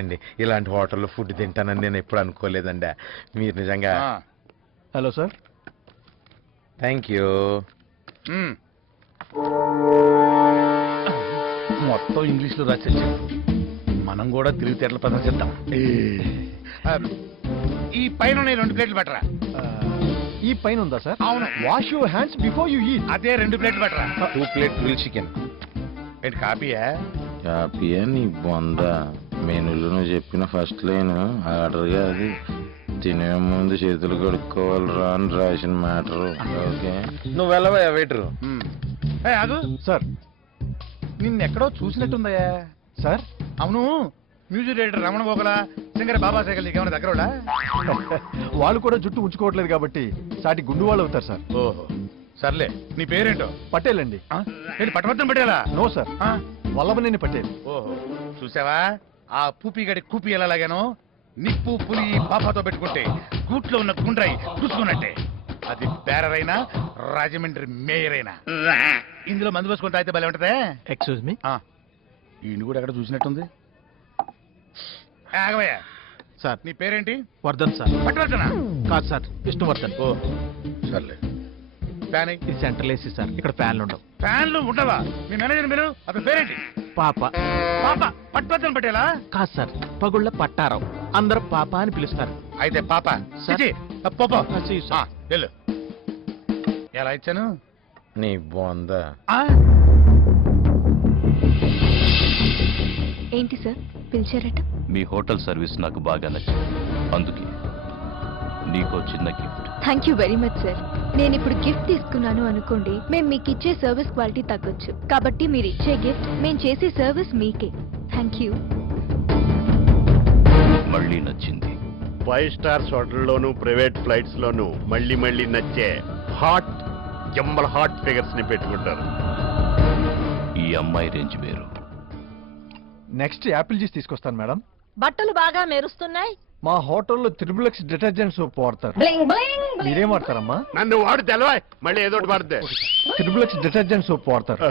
అండి, ఇలాంటి హోటల్లో ఫుడ్ తింటానని నేను ఎప్పుడు అనుకోలేదండి. మీరు నిజంగా హలో సార్. Thank you. మొత్తం ఇంగ్లీష్లో రాసేసాం. మనం కూడా తెలివితేటలు ప్రదర్శిద్దాం. ఈ పైన 2 ప్లేట్లు పట్టరా. ఈ పైన ఉందా సార్? అవును. Wash your hands before you eat. అదే 2 ప్లేట్లు పట్టరా. 2 ప్లేట్ గ్రిల్ చికెన్. ఏంటి కాపీయా? కాపీయా నీ బొంద. మెనూలో నువ్వు చెప్పిన ఫస్ట్ లైన్ ఆర్డర్గా అది తినే ముందు చేతులు కడుక్కోవాలిరా అని రాసిన మ్యాటర్. ఓకే, నువ్వు వెళ్ళవా వెయిటరు. అదు సార్. నిన్నెక్కడో చూసినట్టుందయ్యా. సార్? అవును, మ్యూజిక్ డైరెక్టర్ రమణ గోగల సింగర్ బాబా సైకిల్ నీకేమైనా దగ్గర? వాళ్ళు కూడా జుట్టు ఉంచుకోవట్లేదు కాబట్టి సాటి గుండు వాళ్ళు అవుతారు సార్. ఓహో, సర్లే. నీ పేరేంటో? పటేల్ అండి. ఏంటి పట్టభద్రం పట్టేలా? No sir, Vallabhaneni Patel. ఓహో, చూసావా ఆ పూపి గడి కూపి ఎలా లాగాను? నిప్పు పులి పాపాతో పెట్టుకుంటే గూట్లో ఉన్న గుండ్రై చూసుకున్నట్టే. అది బేరరైనా రాజమండ్రి మేయర్ అయినా ఇందులో మందు వేసుకుంటా అయితే భలే ఉంటదే. Excuse me. ఈయన కూడా ఎక్కడ చూసినట్టుంది. ఆగవయ్యా. సార్, నీ పేరేంటి? వర్ధన్ సార్. పట్టవర్ధనా? కాదు సార్, విష్ణువర్ధన్. ఓ సర్లే. ఫ్యాన్ ఇది సెంట్రల్ ఏసీ సార్, ఇక్కడ ఫ్యాన్లు ఉండవు. ఫ్యాన్లు ఉండవా? మీ మేనేజర్ మీరు? అతని పేరేంటి? పాప. పాప పట్టవర్ధన్ పట్టేలా? కాదు సార్, పగుళ్ళ పట్టారావు. అందరూ పాప అని పిలుస్తారు. అయితే పాప సార్. పోపో. సార్. వెళ్ళు. ఎలా ఇచ్చాను? నీ బొంద. ఏంటి సార్ పిలిచారట? మీ హోటల్ సర్వీస్ నాకు బాగా నచ్చింది, అందుకే నీకో చిన్న gift. Thank you very much sir. నేను ఇప్పుడు గిఫ్ట్ తీసుకున్నాను అనుకోండి, మేము మీకు ఇచ్చే సర్వీస్ క్వాలిటీ తగ్గొచ్చు. కాబట్టి మీరు ఇచ్చే గిఫ్ట్ మేము చేసే సర్వీస్ మీకే. Thank you. మళ్ళీ నచ్చింది. 5 స్టార్స్ హోటల్లోను ప్రైవేట్ ఫ్లైట్స్ లోను మళ్ళీ మళ్ళీ నచ్చే హాట్ జంబల్ హాట్ ఫిగర్స్ ని పెట్టుకుంటారు. ఈ అమ్మాయి రేంజ్ వేరు. నెక్స్ట్ యాపిల్ జ్యూస్ తీసుకొస్తాను మేడం. బట్టలు బాగా మెరుస్తున్నాయి. మా హోటల్లో త్రిబులక్స్ డిటర్జెంట్ సోప్ వాడతారు. మీరేం వాడతారమ్మా? నన్ను వాడు తెలవా, మళ్ళీ ఏదో ఒకటి వాడితే. త్రిబులక్స్ డిటర్జెంట్ సోప్ వాడతారు.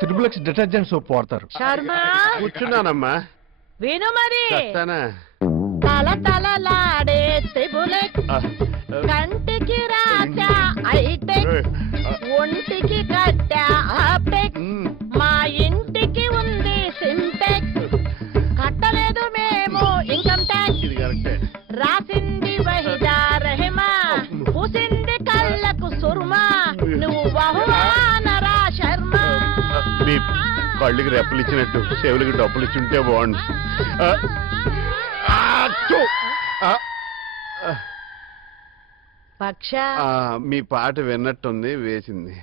త్రిబులక్స్ డిటర్జెంట్ సోప్ వాడతారు. శర్మ కూర్చున్నానమ్మా. విను మరి. చెప్తానా? తల తలలాడే త్రిబులెక్, కంటికి రాజా ఐటెక్, ఒంటికి కట్టా ఆప్టెక్, మా ఇంటికి ఉంది సింటెక్, కట్టలేదు మేము ఇన్కమ్ ట్యాక్స్, ఇది కరెక్టే. రాసింది వహిదా రెహమా, పూసింది కళ్ళకు సుర్మా, నువ్వు బహుమానరా శర్మ. మీ కళ్ళకి రెప్పలు ఇచ్చినట్టు చెవులకి డబ్బులు ఇచ్చి ఉంటే బాగుండు. పక్ష మీ పాట విన్నట్టుంది, వేసింది.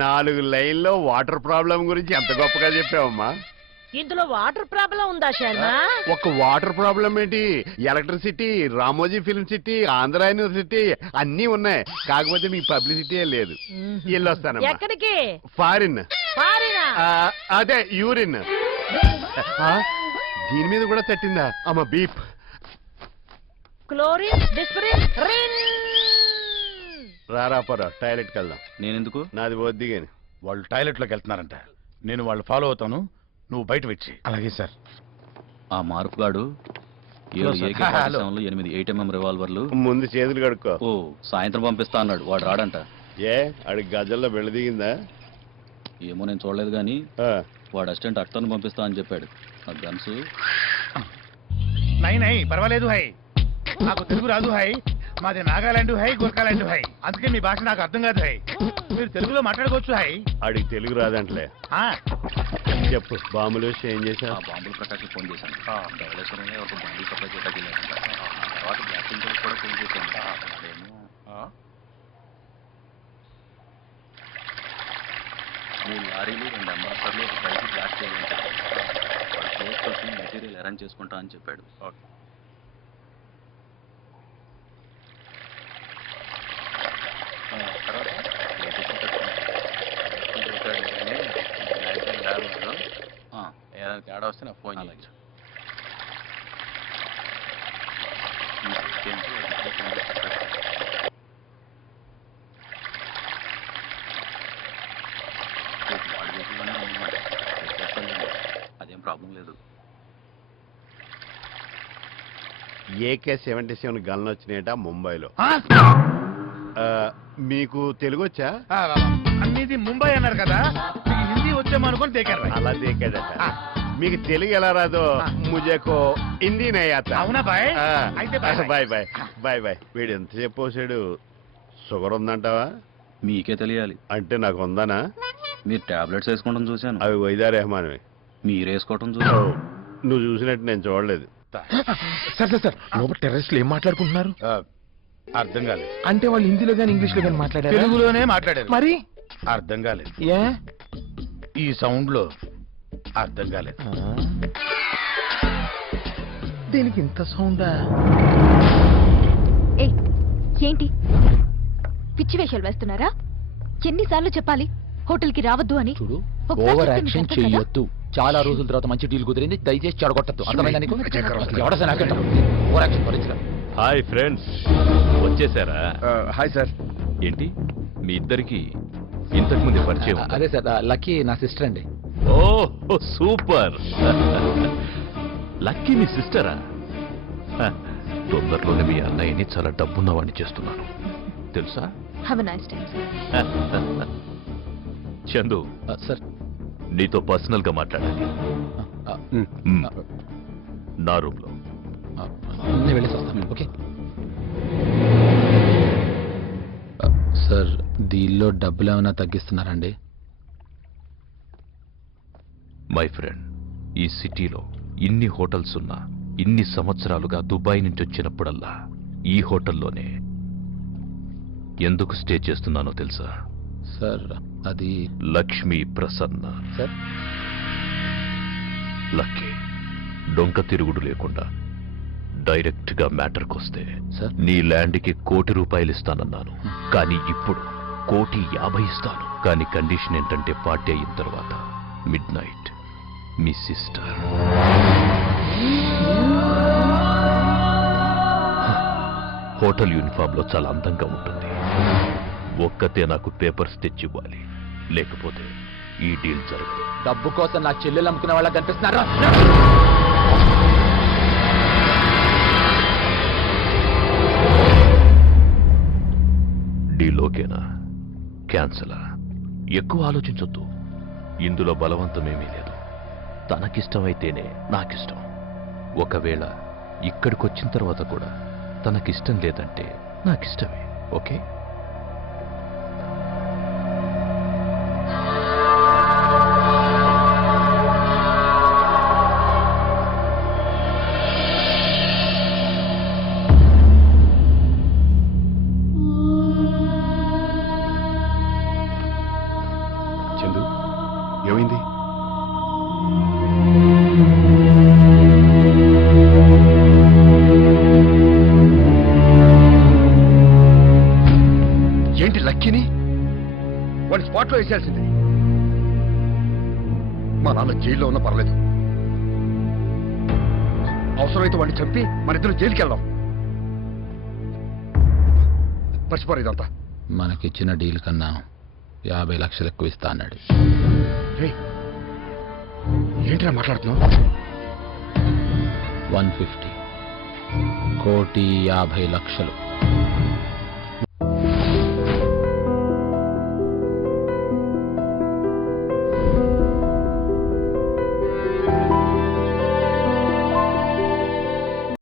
4 లైన్లో వాటర్ ప్రాబ్లం గురించి ఎంత గొప్పగా చెప్పావమ్మా. ఇందులో వాటర్ ప్రాబ్లం ఉందా శర్మ? ఒక వాటర్ ప్రాబ్లం ఏంటి, electricity, Ramoji film city, Andhra university అన్నీ ఉన్నాయి. కాకపోతే మీకు పబ్లిసిటీ లేదు. వెళ్ళొస్తాను. ఎక్కడికి? ఫారిన్. ఫారినా? అదే యూరిన్. దీని మీద కూడా తట్టిందా అమ్మ బీప్? Chlorine disprin rin. రారాపరా టాయిలెట్కి వెళ్దాం. నేనెందుకు? నాది వద్ది గాని. వాళ్ళు టాయిలెట్లోకి వెళ్తున్నారంట. నేను వాళ్ళు ఫాలో అవుతాను, నువ్వు బయట వచ్చి. అలాగే సార్. ఆ మార్పుగాడు 7 AK-47లు, 8 8mm రివాల్వర్లు. ముందు చేతులు కడుక్కో. ఓ సాయంత్రం పంపిస్తా అన్నాడు. వాడు రాడంట. ఏ అడిగి గజల్లో వెళ్ళ దిగిందా? ఏమో నేను చూడలేదు కానీ వాడు అసిస్టెంట్ అట్టను పంపిస్తా అని చెప్పాడు. ఆ గన్స్ నై పర్వాలేదు హై, నాకు తెలుగు రాదు హై. మాది నాగాలాండ్ హై, గోర్ఖాలాండ్ హై. అందుకే మీ భాష నాకు అర్థం కాదు హై. మీరు తెలుగులో మాట్లాడుకోవచ్చు హై. అడిగి తెలుగు రాదంటలే. చెప్పు, బాంబులు ఏం చేశా? ఆ బాంబుల ప్రకాశం ఫోన్ చేశాను. ధవళేశ్వరంలో ఒక బాంబులు సప్లై చేయడానికి వెళ్ళారంట. తర్వాత బ్లాస్టింగ్ కూడా ఫోన్ చేశాను. అదేమో 3 లారీలు, 2 అంబాసడర్లు, ఒక బైక్ బ్లాస్ట్ చేయాలంట. వాడు క్లోజ్ కోసం మెటీరియల్ అరేంజ్ చేసుకుంటా అని చెప్పాడు. తర్వాత ఏదైనా తేడా వస్తే నాకు ఫోన్ చేయొచ్చు. అదేం ప్రాబ్లం AK-77 గన్లు వచ్చినాయట ముంబైలో. ఆ? మీకు తెలుగు వచ్చా? ఆ, అన్నిది ముంబై అన్నారు కదా, మీకు హిందీ వచ్చామనుకొని దేకారు భాయ్. అలా దేకాడట. ఆ. మీకు తెలుగు ఎలా రాదో ముజేకో హిందీ నై ఆతా. అవునా భాయ్? అయితే bye bye. Bye bye bye bye. వీడు ఎంతసేపు పోసాడు? షుగర్ ఉందంటావా? మీకే తెలియాలి. అంటే నాకు ఉందానా? మీరు టాబ్లెట్స్ వేసుకోవడం చూశాను, అవి వైదా రెహమాన్వి. మీరు వేసుకోవడం చూశాను. నువ్వు చూసినట్టు నేను చూడలేదు. సార్ సార్ సార్ లోపల టెర్రరిస్టులు ఏం మాట్లాడుకుంటున్నారు? ఆ, అర్థం కాలేదు. అంటే వాళ్ళు హిందీలో కానీ ఇంగ్లీష్లో కానీ మాట్లాడారు. తెలుగులోనే మాట్లాడారు. మరి అర్థం కాలేదు. ఏ ఈ సౌండ్ లో అర్థం కాలేదు. దీనికి ఇంత సౌండా? ఏ ఏంటి పిచ్చి వేషాలు వేస్తున్నారా? ఎన్నిసార్లు చెప్పాలి హోటల్కి రావద్దు అని? చూడు, ఒకసారి ఓవర్ చెప్తే యాక్షన్ మీకు అర్థం కదా? చెయ్యొద్దు. చాలా రోజుల తర్వాత మంచి డీల్ కుదిరింది, దయచేసి చెడగొట్టద్దు. అర్థమైందా నీకు? ఎవడసా నాకంట ఓవర్ యాక్షన్ భరించరా. హాయ్ ఫ్రెండ్స్, వచ్చేసారా? Hi sir. ఏంటి మీ ఇద్దరికి ఇంతకు ముందే పరిచయం ఉందా? అదే సార్, లక్కీ నా సిస్టర్ అండి. ఓ సూపర్. లక్కీ మీ సిస్టరా? తొందరలోనే మీ అన్నయ్యని చాలా డబ్బున్నవాడిని చేస్తున్నాను తెలుసా? Have a nice day. Chandu, sir నీతో పర్సనల్ గా మాట్లాడాలి. నా రూమ్ లో. నేను వెళ్ళేసి వస్తాను. ఓకే సార్, దీనిలో డబ్బులు ఏమైనా తగ్గిస్తున్నారండి? మై ఫ్రెండ్, ఈ సిటీలో ఇన్ని హోటల్స్ ఉన్నా ఇన్ని సంవత్సరాలుగా దుబాయ్ నుంచి వచ్చినప్పుడల్లా ఈ హోటల్లోనే ఎందుకు స్టే చేస్తున్నానో తెలుసా? సార్ అది లక్ష్మీ ప్రసన్న. సార్ లక్కీ, డొంక తిరుగుడు లేకుండా డైరెక్ట్ గా మ్యాటర్కి వస్తే, సార్ నీ ల్యాండ్కి ₹1,00,00,000 ఇస్తానన్నాను, కానీ ఇప్పుడు ₹1,50,00,000 ఇస్తాను. కానీ కండిషన్ ఏంటంటే పార్టీ అయిన తర్వాత మిడ్నైట్ మీ సిస్టర్ హోటల్ యూనిఫామ్ లో చాలా అందంగా ఉంటుంది. ఒక్కతే నాకు పేపర్స్ తెచ్చివ్వాలి, లేకపోతే ఈ డీల్ జరగదు. డబ్బు కోసం నా చెల్లెలు అమ్ముకునే వాళ్ళకి కనిపిస్తున్నారా? డీల్ ఓకేనా? క్యాన్సలా? ఎక్కువ ఆలోచించొద్దు. ఇందులో బలవంతమేమీ లేదు. తనకిష్టమైతేనే నాకిష్టం. ఒకవేళ ఇక్కడికొచ్చిన తర్వాత కూడా తనకిష్టం లేదంటే నాకిష్టమే. ఓకే? చందు, ఏమైంది? ఏంటి లక్కీని వాడి స్పాట్లో వేసేయాల్సింది. మా నాన్న జైల్లో ఉన్నా పర్లేదు, అవసరమైతే వాడిని చంపి మన ఇద్దరు జైలుకి వెళ్దాం. మర్చిపోరు ఇదంతా. మనకిచ్చిన డీల్ కన్నా 50 లక్షలు ఎక్కువ ఇస్తా అన్నాడు. ఏంటిరా మాట్లాడుతున్నావు? 150 1,50,00,000